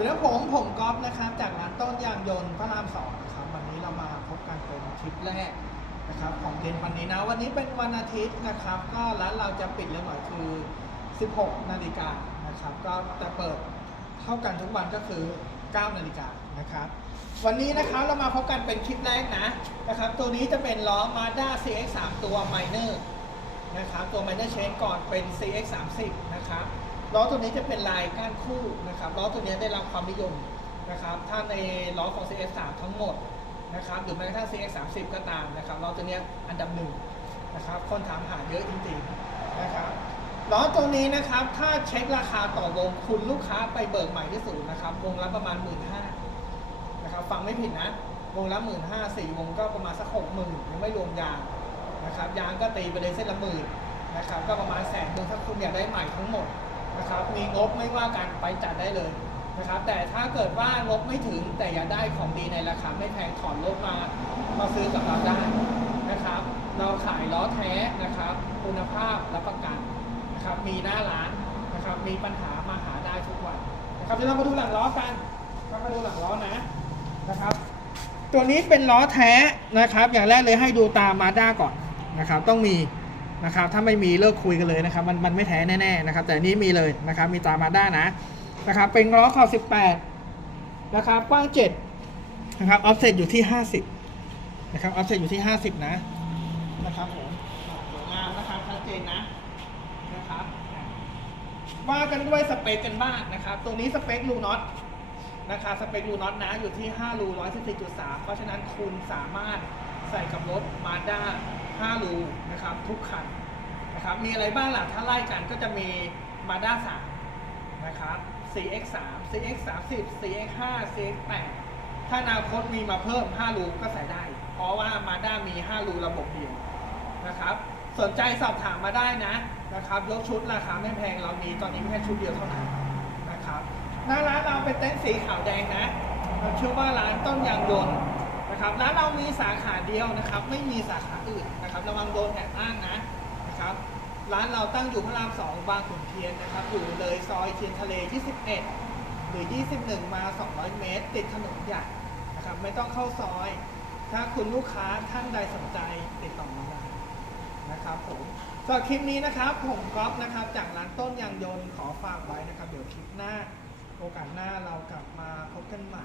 สวัสดีครับผมผมก๊อฟนะครับจากร้านต้นยางยนต์พระรามสองนะครับวันนี้เรามาพบกันเป็นคลิปแรกนะครับของเย็นวันนี้นะวันนี้เป็นวันอาทิตย์นะครับ ก็ร้านเราจะปิดเร็วหน่อยคือ 16 นาฬิกานะครับก็จะเปิดเท่ากันทุกวันก็คือ 9 นาฬิกานะครับวันนี้นะครับเรามาพบกันเป็นคลิปแรกนะนะครับตัวนี้จะเป็นล้อ Mazda CX 3 ตัว Minor นะครับตัว Minor Change ก่อนเป็น CX 30 นะครับ ล้อตัวนี้จะเป็นลายก้านคู่นะครับล้อตัวนี้ได้รับความนิยมนะครับ ถ้าในล้อของ CX 3 ทั้งหมดนะครับหรือแม้กระทั่ง CX 30 ก็ตามนะครับล้อตัวนี้อันดับหนึ่งนะครับคนถามหาเยอะจริงๆนะครับล้อตัวนี้นะครับถ้าเช็คราคาต่อวงคุณลูกค้าไปเบิกใหม่ที่ศูนย์นะครับวงละประมาณ 1 5ื่นนะครับฟังไม่ผิดนะวงละหมื่นห้าสี่วงก็ประมาณสักหกหมื่นยังไม่รวมยางนะครับยางก็ตีไปเลยเส้นละหมื่นนะครับก็ประมาณแสนหนึ่งถ้าคุณอยากได้ใหม่ทั้งหมด นะครับ มีงบไม่ว่ากันไปจัดได้เลยนะครับ แต่ถ้าเกิดว่างบไม่ถึงแต่อยากได้ของดีในราคาไม่แพงถอนรถมามาซื้อกับเราได้นะครับ เราขายล้อแท้นะครับ คุณภาพรับประกันนะครับ มีหน้าร้านนะครับ มีปัญหามาหาได้ทุกวันนะครับเดี๋ยวเรามาดูหลังล้อกันก็มาดูหลังล้อนะนะครับ ตัวนี้เป็นล้อแท้นะครับ อย่างแรกเลยให้ดูตามมาด้าก่อนนะครับ ต้องมี นะครับถ้าไม่มีเลิกคุยกันเลยนะครับมันมันไม่แท้แน่ๆนะครับแต่นี้มีเลยนะครับมีตามมาด้านะนะครับเป็นล้อขอบ 18 นะครับกว้าง 7 นะครับออฟเซตอยู่ที่ 50 นะครับออฟเซตอยู่ที่ 50 นะนะครับผมสวยงามนะครับชัดเจนนะนะครับว่ากันด้วยสเปคกันบ้างนะครับ ตัวนี้สเปคลูน็อตนะคะสเปครูน็อตนะอยู่ที่5รู114.3 เพราะฉะนั้นคุณสามารถ ใส่กับรถมาด้า5รูนะครับทุกคันนะครับมีอะไรบ้างล่ะถ้าไล่กันก็จะมีมาด้า3นะครับ CX3 CX30 CX5 CX8 ถ้าอนาคตมีมาเพิ่ม 5 รูก็ใส่ได้ เพราะว่ามาด้ามี 5 รูระบบเดียวนะครับสนใจสอบถามมาได้นะนะครับยกชุดราคาไม่แพงเรามีตอนนี้แค่ชุดเดียวเท่านั้นนะครับหน้าร้านเราเป็นเต็นท์สีขาวแดงนะเราชื่อว่าร้านต้นยางยนต์ นะครับร้านเรามีสาขาเดียวนะครับ ไม่มีสาขาอื่นนะครับ ระวังโดนแอบอ้างนะนะครับ ร้านเราตั้งอยู่พระรามสองบางขุนเทียนนะครับ อยู่เลยซอยเทียนทะเล 21 หรือ 21 มา 200 เมตร ติดถนนใหญ่นะครับ ไม่ต้องเข้าซอย ถ้าคุณลูกค้าท่านใดสนใจติดต่อมาได้นะครับผมสำหรับคลิปนี้นะครับ ผมก๊อฟนะครับ จากร้านต้นยางยนต์ขอฝากไว้นะครับ เดี๋ยวคลิปหน้า โอกาสหน้าเรากลับมาพบกันใหม่